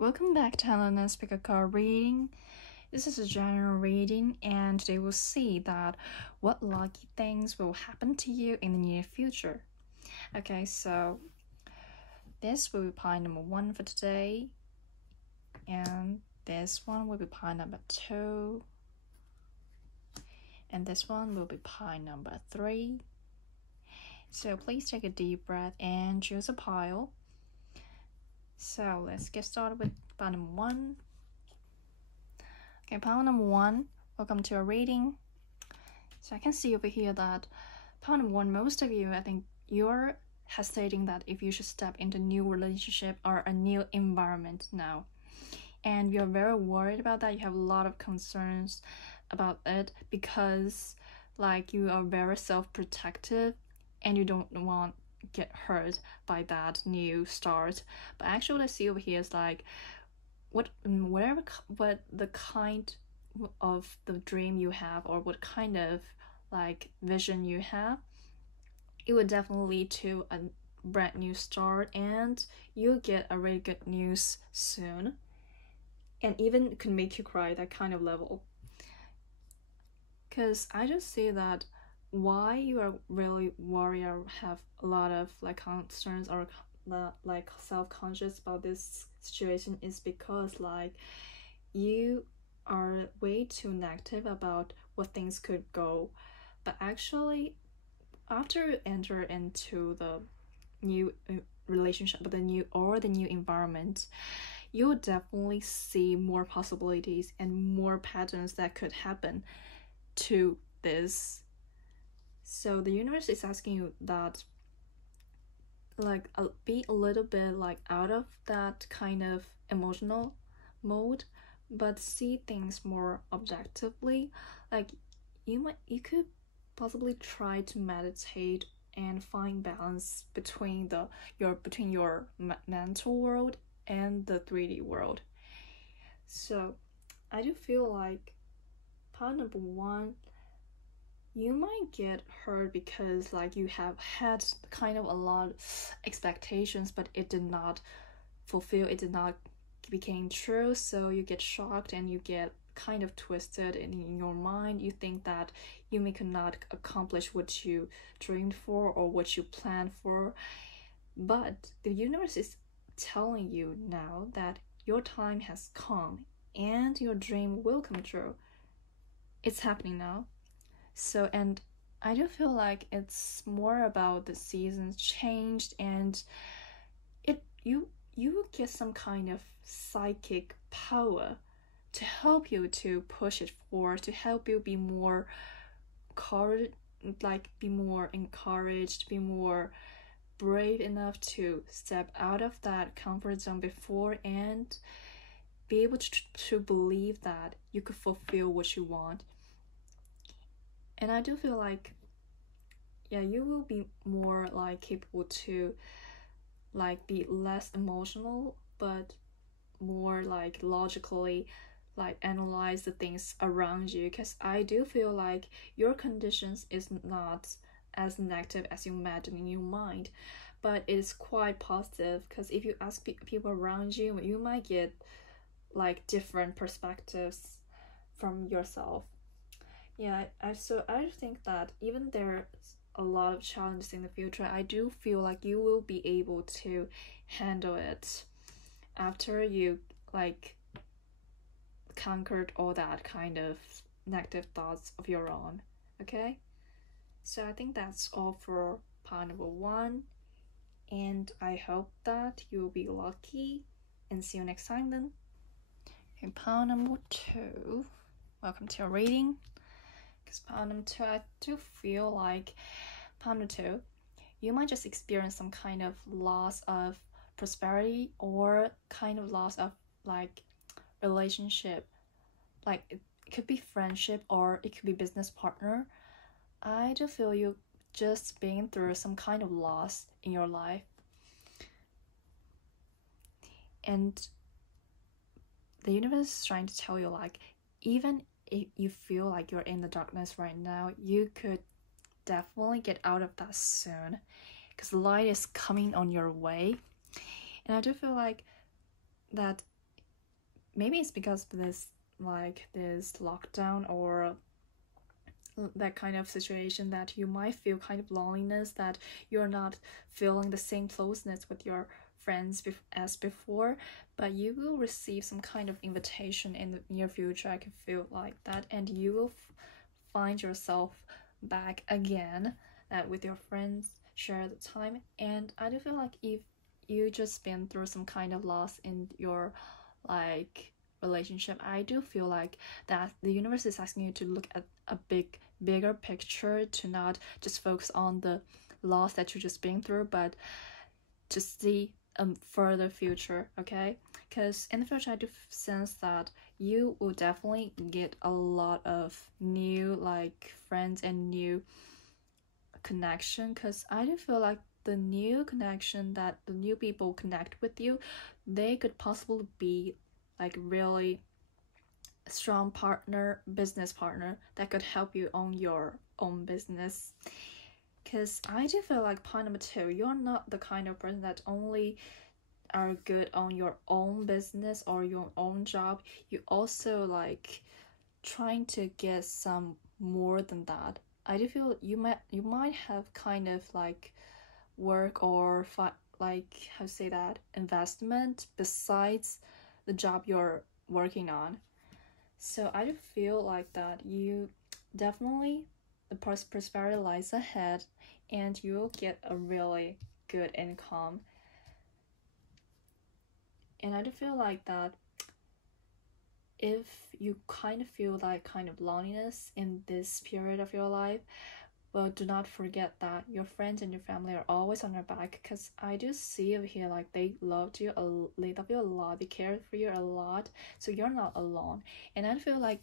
Welcome back to Halona's pickacard reading. This is a general reading, and today we'll see that what lucky things will happen to you in the near future. Okay, so this will be pile number 1 for today, and this one will be pile number 2, and this one will be pile number 3. So please take a deep breath and choose a pile. So let's get started with pile number 1. Okay, pile number 1, welcome to our reading. So I can see over here that pile number 1, most of you, I think you're hesitating that if you should step into a new relationship or a new environment now. And you're very worried about that. You have a lot of concerns about it because like you are very self-protective and you don't want to get hurt by that new start. But actually what I see over here is like what the kind of the dream you have, or what kind of like vision you have, it would definitely lead to a brand new start, and you'll get a really good news soon, and even could make you cry, that kind of level. Because I just see that why you are really worried or have a lot of like concerns or like self-conscious about this situation is because like you are way too negative about what things could go. But actually after you enter into the new relationship, the new environment, you'll definitely see more possibilities and more patterns that could happen to this. So the universe is asking you that like be a little bit like out of that kind of emotional mode, but see things more objectively. Like you could possibly try to meditate and find balance between your mental world and the 3D world. So I do feel like part number 1, you might get hurt because like you have had kind of a lot of expectations, but it did not fulfill, it did not become true. So you get shocked and you get kind of twisted in your mind. You think that you may cannot accomplish what you dreamed for or what you planned for. But the universe is telling you now that your time has come and your dream will come true. It's happening now. So, and I do feel like it's more about the seasons changed, and you get some kind of psychic power to help you to push it forward, to help you be more be more encouraged, be more brave enough to step out of that comfort zone before and be able to believe that you could fulfill what you want. And I do feel like, yeah, you will be more like capable to like be less emotional, but more like logically like analyze the things around you. Because I do feel like your conditions is not as negative as you imagine in your mind, but it is quite positive. Because if you ask people around you, you might get like different perspectives from yourself. Yeah, I think that even there's a lot of challenges in the future, I do feel like you will be able to handle it after you like conquered all that kind of negative thoughts of your own. Okay, so I think that's all for part number 1, and I hope that you'll be lucky, and see you next time then. Okay, part number 2, welcome to your reading. Because part number 2, I do feel like part number 2, you might just experience some kind of loss of prosperity or kind of loss of like relationship. Like it could be friendship or it could be business partner. I do feel you just being through some kind of loss in your life. And the universe is trying to tell you like, even if you feel like you're in the darkness right now, you could definitely get out of that soon, because light is coming on your way. And I do feel like that maybe it's because of this, like this lockdown or that kind of situation, that you might feel kind of loneliness, that you're not feeling the same closeness with your friends as before, but you will receive some kind of invitation in the near future. I can feel like that, and you will find yourself back again with your friends, share the time. And I do feel like if you just been through some kind of loss in your like relationship, I do feel like that the universe is asking you to look at a bigger picture, to not just focus on the loss that you just been through, but to see a further future. Okay, because in the future I do sense that you will definitely get a lot of new like friends and new connection, because I do feel like the new connection that the new people connect with you, they could possibly be like really strong partner, business partner that could help you own your own business. Because I do feel like point number 2, you're not the kind of person that only are good on your own business or your own job. You also like trying to get some more than that. I do feel you might have kind of like work or like how to say that, investment besides the job you're working on. So I do feel like that you definitely, the prosperity lies ahead, and you will get a really good income. And I do feel like that if you kind of feel that kind of loneliness in this period of your life, well, do not forget that your friends and your family are always on your back, because I do see over here like they love you a lot, they care for you a lot, so you're not alone. And I feel like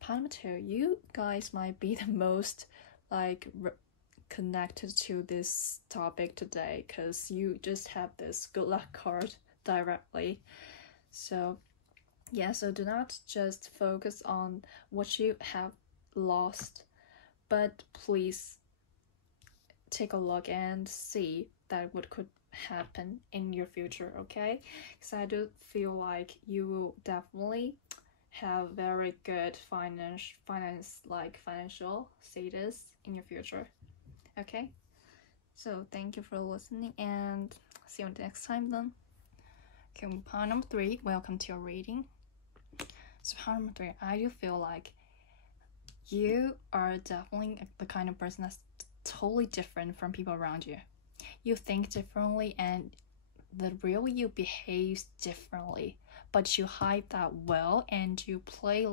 Panamater, you guys might be the most like connected to this topic today, because you just have this good luck card directly. So yeah, so do not just focus on what you have lost, but please take a look and see that what could happen in your future, okay? Because I do feel like you will definitely have very good financial status in your future. Okay, so thank you for listening, and see you next time then. Okay, part number 3, welcome to your reading. So part number 3, I do feel like you are definitely the kind of person that's totally different from people around you. You think differently, and the real you behaves differently, but you hide that well, and you play it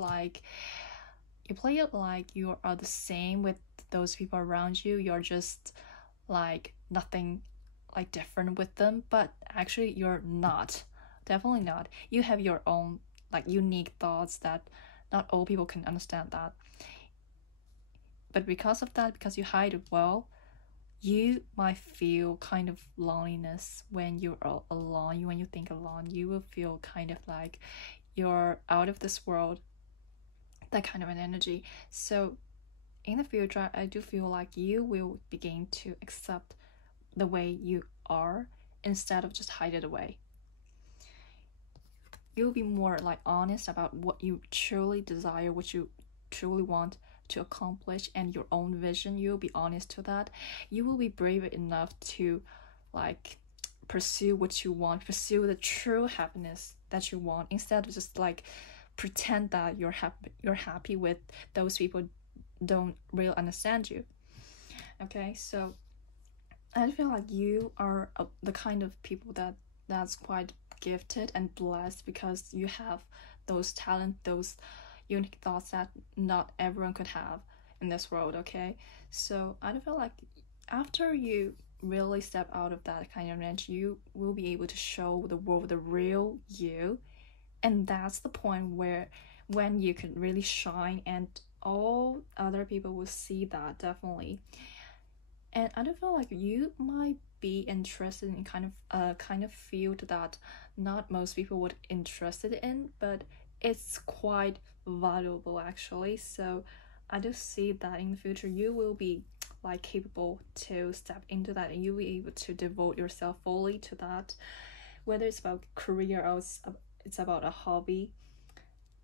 like you are the same with those people around you. You're just like nothing like different with them, but actually you're not. Definitely not. You have your own like unique thoughts that not all people can understand that. But because of that, because you hide it well, you might feel kind of loneliness when you're alone. When you think alone, you will feel kind of like you're out of this world, that kind of an energy. So in the future, I do feel like you will begin to accept the way you are instead of just hide it away. You'll be more like honest about what you truly desire, what you truly want to accomplish, and your own vision. You'll be honest to that. You will be brave enough to like pursue what you want, pursue the true happiness that you want, instead of just like pretend that you're happy with those people don't really understand you. Okay, so I feel like you are the kind of people that's quite gifted and blessed, because you have those talent, those unique thoughts that not everyone could have in this world. Okay, so I feel like after you really step out of that kind of range, you will be able to show the world the real you, and that's the point when you can really shine, and all other people will see that definitely. And I feel like you might be interested in kind of field that not most people would interested in, but it's quite valuable actually. So I do see that in the future you will be like capable to step into that, and you'll be able to devote yourself fully to that, whether it's about career or it's about a hobby.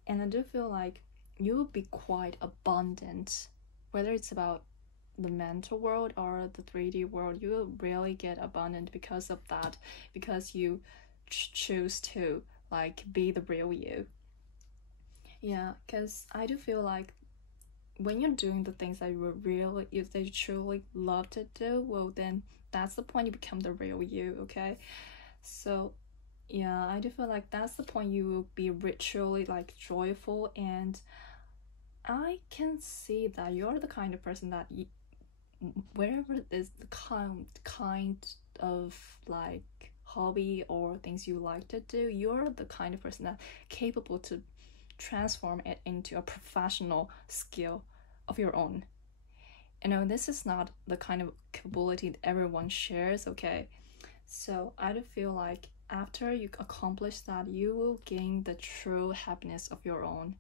And I do feel like you will be quite abundant, whether it's about the mental world or the 3D world. You will really get abundant because of that, because you choose to like be the real you. Yeah, because I do feel like when you're doing the things that you really, if they truly love to do, well, then that's the point you become the real you. Okay, so yeah, I do feel like that's the point you will be ritually like joyful. And I can see that you're the kind of person that wherever is the kind of like hobby or things you like to do, you're the kind of person that capable to transform it into a professional skill of your own. This is not the kind of capability that everyone shares. Okay, so I do feel like after you accomplish that, you will gain the true happiness of your own.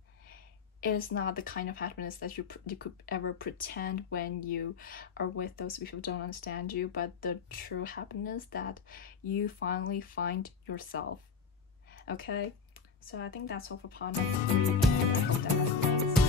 It is not the kind of happiness that you could ever pretend when you are with those people who don't understand you, but the true happiness that you finally find yourself. Okay, so I think that's all for part number 3, and I hope that resonates.